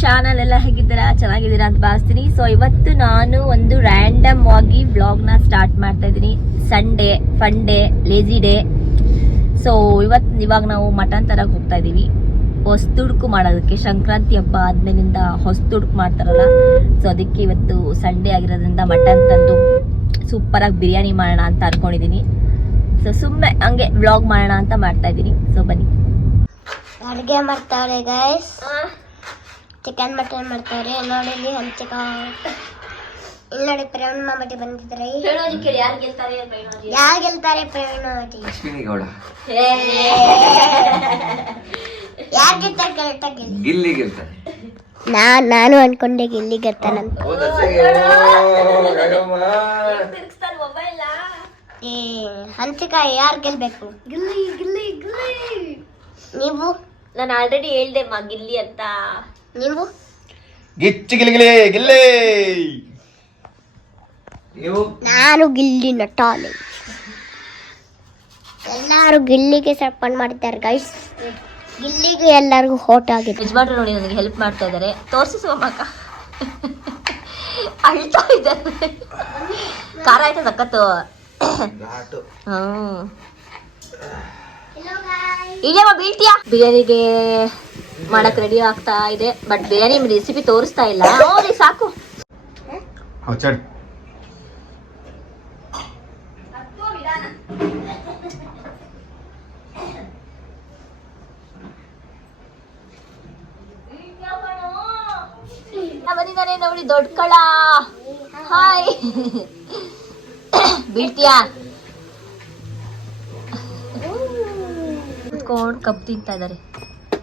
Channel ಎಲ್ಲ ಹೇಗಿದ್ದೀರಾ? ಚೆನ್ನಾಗಿದ್ದೀರಾ ಅಂತ ಭಾವಿಸ್ತೀನಿ. ಸೊ ಇವತ್ತು ನಾನು ಒಂದು ರ್ಯಾಂಡಮ್ ಆಗಿ ವ್ಲಾಗ್ನ ಸ್ಟಾರ್ಟ್ ಮಾಡ್ತಾ ಇದ್ದೀನಿ. Sunday, fun day, lazy day. So ಇವಾಗ ನಾವು ಮಟನ್ ತರಕ್ಕೆ ಹೋಗ್ತಾ ಇದೀವಿ ಹೊಸದುಡುಕು ಮಾಡೋದಕ್ಕೆ. ಸಂಕ್ರಾಂತಿ ಹಬ್ಬ ಆದ್ಮೇಲಿಂದ ಹೊಸದುಡುಕು ಮಾಡ್ತಾರಲ್ಲ, ಸೊ ಅದಕ್ಕೆ ಇವತ್ತು ಸಂಡೇ ಆಗಿರೋದ್ರಿಂದ ಮಟನ್ ತಂದು ಸೂಪರ್ ಆಗಿ ಬಿರಿಯಾನಿ ಮಾಡೋಣ ಅಂತ ಅನ್ಕೊಂಡಿದೀನಿ. ಸೊ ಸುಮ್ಮನೆ ಹಂಗೆ ವ್ಲಾಗ್ ಮಾಡೋಣ ಅಂತ ಮಾಡ್ತಾ ಇದ್ದೀನಿ. ಸೊ ಬನ್ನಿ. ಅಡುಗೆ ಮಾಡ್ತಾವ್ರೆ ಗೈಸ್, ಚಿಕನ್ ಮಟನ್ ಮಾಡ್ತಾವ್ರೆ. ನೋಡಿ ಇಲ್ಲಿ ಹಂಚಿಕ ಇಲ್ಲಿ ನೋಡಿ ಪ್ರವೀಣ್ ಮಾಮಟಿ ಬಂದಿದ್ದಾರೆ. ಯಾರು ಗೆಲ್ತಾರೆ? ಪ್ರವೀಣ್ ಮಾಮಟಿ. ಯಾರು ಗೆಲ್ತಾರೆ? ಕರೆಕ್ಟಾಗಿ ಗಿಲ್ಲಿ ಗೆಲ್ತಾರೆ. ನಾನು ಅನ್ಕೊಂಡೆ ಗಿಲ್ಲಿ ಗೆಲ್ತಾನಂತ. ಹಂಚಿಕ ಯಾರು ಗೆಲ್ಬೇಕು? ಗಿಲ್ಲಿ ಗಿಲ್ಲಿ ಗಿಲ್ಲಿ. ನೀವು? ನಾನು ಆಲ್ರೆಡಿ ಹೇಳ್ದೆ ಗಿಲ್ಲಿ ಅಂತ. ನೀವು? ಗಿಚ್ಚಿ ಗಿಲಿ ಗಿಲಿ ಗಿಲ್ಲಿ. ನೀವು? ನಾನು ಗಿಲ್ಲಿ ನಟಾಲೆ. ಎಲ್ಲಾರು ಗಿಲ್ಲಿಗೆ ಸಪೋರ್ಟ್ ಮಾಡ್ತಾರೆ ಗೈಸ್. ಗಿಲ್ಲಿಗೆ ಎಲ್ಲರಿಗೂ ಹೋಟ್ ಆಗಿದೆ. ಯಜಮಾನ್ರು ನೋಡಿ ನನಗೆ ಹೆಲ್ಪ್ ಮಾಡ್ತಾ ಇದ್ದಾರೆ. ತೋರಿಸುವಮ್ಮಕ್ಕ ಅಳ್ತಾ ಇದ್ದಾರೆ. ಖಾರ ಆಯ್ತಾ ಸಖತ್ತು? ಇಲ್ಲಮ್ಮ ಬೀಳ್ತೀಯಾ? ಬಿರಿಯಾನಿಗೆ ಮಾಡಕ್ ರೆಡಿ ಆಗ್ತಾ ಇದೆ. ಬಟ್ ಬಿರಿಯಾನಿ ರೆಸಿಪಿ ತೋರಿಸ್ತಾ ಇಲ್ಲ. ಸಾಕು. ಬಂದಿದ್ದಾನೆ ನೋಡಿ ದೊಡ್ಡ ಕಳ. ಹಾಯ್. ಬೀಳ್ತೀಯಾ? ಕುತ್ಕೊಂಡು ಕಪ್ ತಿಂತಾ ಇದ್ದಾರೆ.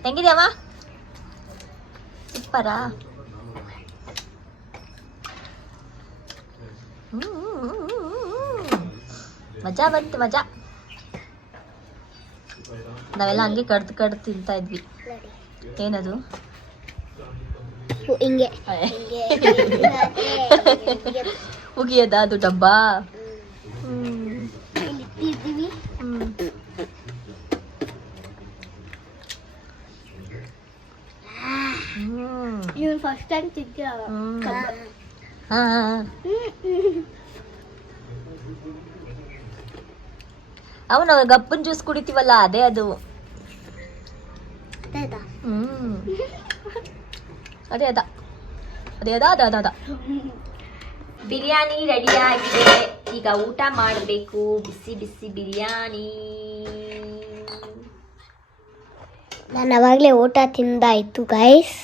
ಹೆಂಗಿದ್ಯಾವ? ಸೂಪರಾ? ಮಜಾ ಬಂತು, ಮಜಾ. ನಾವೆಲ್ಲ ಹಂಗೆ ಕಡ್ದು ತಿಂತಾ ಇದ್ವಿ. ಏನದು? ಹಿಂಗೆ ಉಗಿಯದ ಅದು ಡಬ್ಬ? ಫಸ್ಟ್ ಟೈಮ್ ತಿಂತೀರ? ಅವನು ಗಪ್ಪನ್ ಜ್ಯೂಸ್ ಕುಡಿತೀವಲ್ಲ, ಅದೇ ಅದು. ಅದೇ ಅದ. ಬಿರಿಯಾನಿ ರೆಡಿ ಆಗಿದೆ. ಈಗ ಊಟ ಮಾಡಬೇಕು. ಬಿಸಿ ಬಿಸಿ ಬಿರಿಯಾನಿ. ನಾನು ಅವಾಗಲೇ ಊಟ ತಿಂದಾಯ್ತು ಗೈಸ್.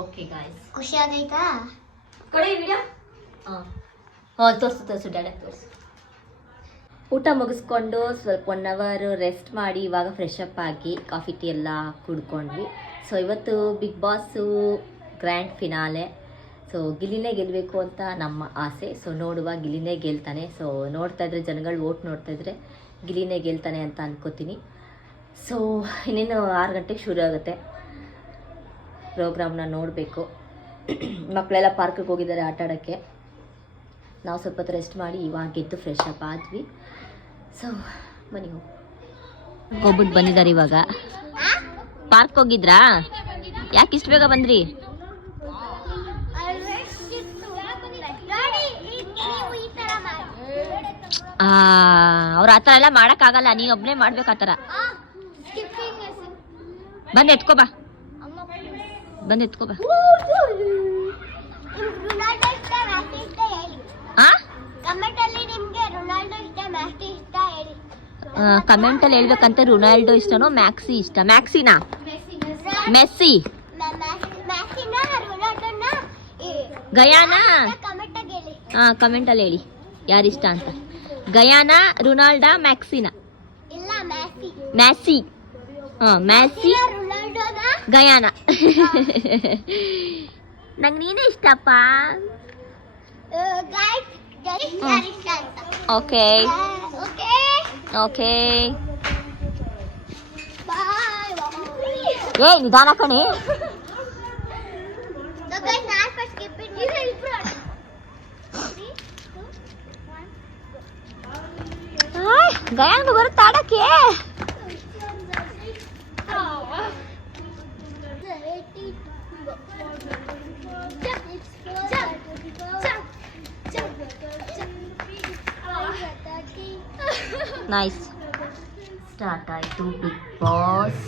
ಓಕೆ ಗೈಸ್, ಖುಷಿ ಆಗೈತಾ? ಕೊಡಿ ವಿಡಿಯೋ. ತೋರಿಸು ಡ್ಯಾಡ ತೋರಿಸು. ಊಟ ಮುಗಿಸ್ಕೊಂಡು ಸ್ವಲ್ಪ 1 ಅವರ್ ರೆಸ್ಟ್ ಮಾಡಿ ಇವಾಗ ಫ್ರೆಶ್ ಅಪ್ ಆಗಿ ಕಾಫಿ ಟೀ ಎಲ್ಲ ಕುಡ್ಕೊಂಡ್ವಿ. ಸೊ ಇವತ್ತು Bigg Boss grand finale. So ಗಿಲ್ಲಿನೇ ಗೆಲ್ಲಬೇಕು ಅಂತ ನಮ್ಮ ಆಸೆ. ಸೊ ನೋಡುವ, ಗಿಲ್ಲಿನೇ ಗೆಲ್ತಾನೆ. ಸೊ ನೋಡ್ತಾ ಇದ್ರೆ ಜನಗಳು ವೋಟ್ ನೋಡ್ತಾ ಇದ್ರೆ ಗಿಲ್ಲಿನೇ ಗೆಲ್ತಾನೆ ಅಂತ ಅನ್ಕೋತೀನಿ. ಸೊ ಇನ್ನೇನು 6 ಗಂಟೆಗೆ ಶುರು ಆಗುತ್ತೆ ಪ್ರೋಗ್ರಾಮ್ನ ನೋಡಬೇಕು. ಮಕ್ಕಳೆಲ್ಲ ಪಾರ್ಕಿಗೆ ಹೋಗಿದ್ದಾರೆ ಆಟ ಆಡೋಕ್ಕೆ. ನಾವು ಸ್ವಲ್ಪ ಹೊತ್ತು ರೆಸ್ಟ್ ಮಾಡಿ ಇವಾಗ ಎದ್ದು ಫ್ರೆಶ್ ಅಪ್ ಆದ್ವಿ. ಸೊ ಬನ್ನಿ ಹೋಗ್ಬಿಟ್ಟು ಬಂದಿದ್ದಾರೆ. ಇವಾಗ ಪಾರ್ಕ್ ಹೋಗಿದ್ರಾ? ಯಾಕೆ ಇಷ್ಟು ಬೇಗ ಬಂದ್ರಿ? ಅವ್ರು ಆ ಥರ ಎಲ್ಲ ಮಾಡೋಕ್ಕಾಗಲ್ಲ, ನೀನು ಒಬ್ಬನೇ ಮಾಡ್ಬೇಕು ಆ ಥರ. ಬಂದು ಎತ್ಕೋ ಬಾ. ಕಮೆಂಟಲ್ಲಿ ಹೇಳ್ಬೇಕಂತ. ರೊನಾಲ್ಡೋ ಇಷ್ಟನೋ ಮ್ಯಾಕ್ಸಿ ಇಷ್ಟ? ಮ್ಯಾಕ್ಸಿನಾ? ಮೆಸ್ಸಿ? ಗಯಾನಾ? ಕಮೆಂಟಲ್ಲಿ ಹೇಳಿ ಯಾರಿಷ್ಟ ಅಂತ. ಗಯಾನಾ, ರೊನಾಲ್ಡೋ, ಮ್ಯಾಕ್ಸಿನಾ? ಮ್ಯಾಸಿ. ಮ್ಯಾಸಿ, ಗಯಾನಾ. ನಂಗೆ ನೀನೇ ಇಷ್ಟಪ್ಪ. ಓಕೆ ಏ ನಿಧಾನ ಕಣೆ. ಗಯಾನ್ಗೂ ಬರುತ್ತೆ ಆಡಕ್ಕೆ. ನೈಸ್. ಸ್ಟಾರ್ಟ್ ಆಯಿತು ಬಿಗ್ ಬಾಸ್.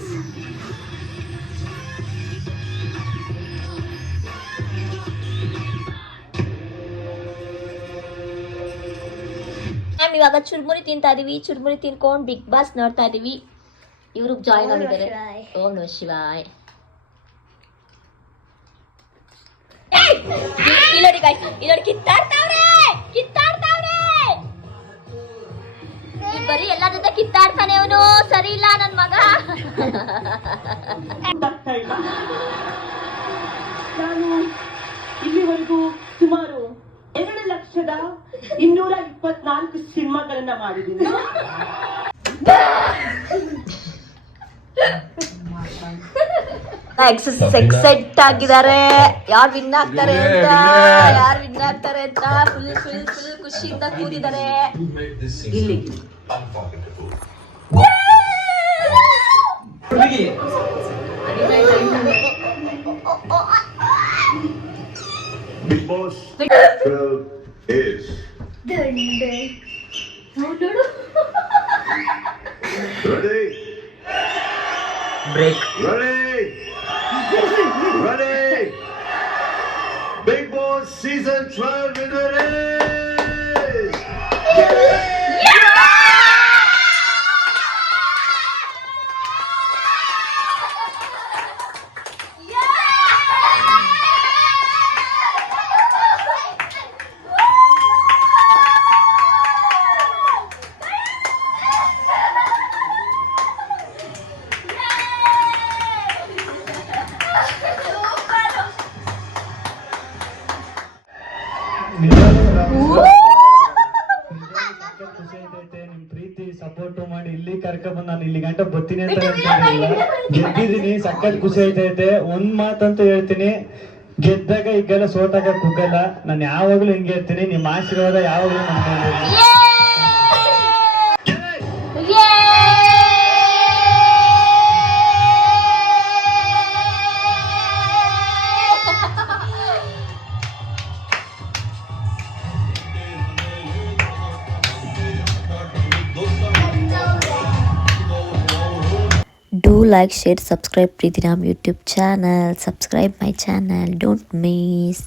ಮ್ಯಾಮ್ ಇವಾಗ ಚುರ್ಮುರಿ ತಿಂತಾ ಇದೀವಿ. ಚುರ್ಮುರಿ ತಿನ್ಕೊಂಡು ಬಿಗ್ ಬಾಸ್ ನೋಡ್ತಾ ಇದೀವಿ. ಇವರು ಜಾಯ್ನ್ ಆಗಿದ್ದಾರೆ. ಓಂ ನಮಃ ಶಿವಾಯ್. ಇಲ್ಲೋಡಿ ಗಾಯ್ಸ್, ಇಲ್ಲೋಡಿ ಕಿತ್ತಾಡ್ತಾವ್ರೆ. ಬರೀ ಎಲ್ಲರ ಜೊತೆ ಕಿತ್ತಾಡ್ತಾನೆ ಅವನು. ಸರಿ ಇಲ್ಲ ನನ್ ಮಗ. ನಾನು ಇಲ್ಲಿವರೆಗೂ ಸುಮಾರು 2,224 ಸಿನಿಮಾಗಳನ್ನ ಮಾಡಿದ್ದೀನಿ. ಎಕ್ಸೈಟ್ ಆಗಿದ್ದಾರೆ. ಯಾರು ವಿನ್ ಆಗ್ತಾರೆ ಅಂತ ಫುಲ್ ಖುಷಿಯಿಂದ ಕೂತಿದ್ದಾರೆ. ಇಲ್ಲಿ Big Boss 12 is ready. Break. Ready. Big Boss season 12 winner is ನಿಮ್ ಪ್ರೀತಿ ಸಪೋರ್ಟ್ ಮಾಡಿ ಇಲ್ಲಿ ಕರ್ಕೊಂಡ್ ನಾನು ಇಲ್ಲಿ ಗಂಟ ಬರ್ತೀನಿ ಅಂತ ಹೇಳ್ತಿರ್ಲಿಲ್ಲ. ಗೆದ್ದಿದ್ದೀನಿ, ಸಖತ್ ಖುಷಿ ಐತೈತೆ. ಒಂದ್ ಮಾತಂತೂ ಹೇಳ್ತೀನಿ, ಗೆದ್ದಾಗ ಈಗೆಲ್ಲ ಸೋತಾಗ ಕುಗ್ಗಲ್ಲ. ನಾನು ಯಾವಾಗ್ಲೂ ಹಿಂಗೆ ಇರ್ತೀನಿ. ನಿಮ್ಮ ಆಶೀರ್ವಾದ ಯಾವಾಗ್ಲೂ ನಮ್ಮ Do like, share, subscribe Preethiram YouTube channel. Subscribe my channel. Don't miss.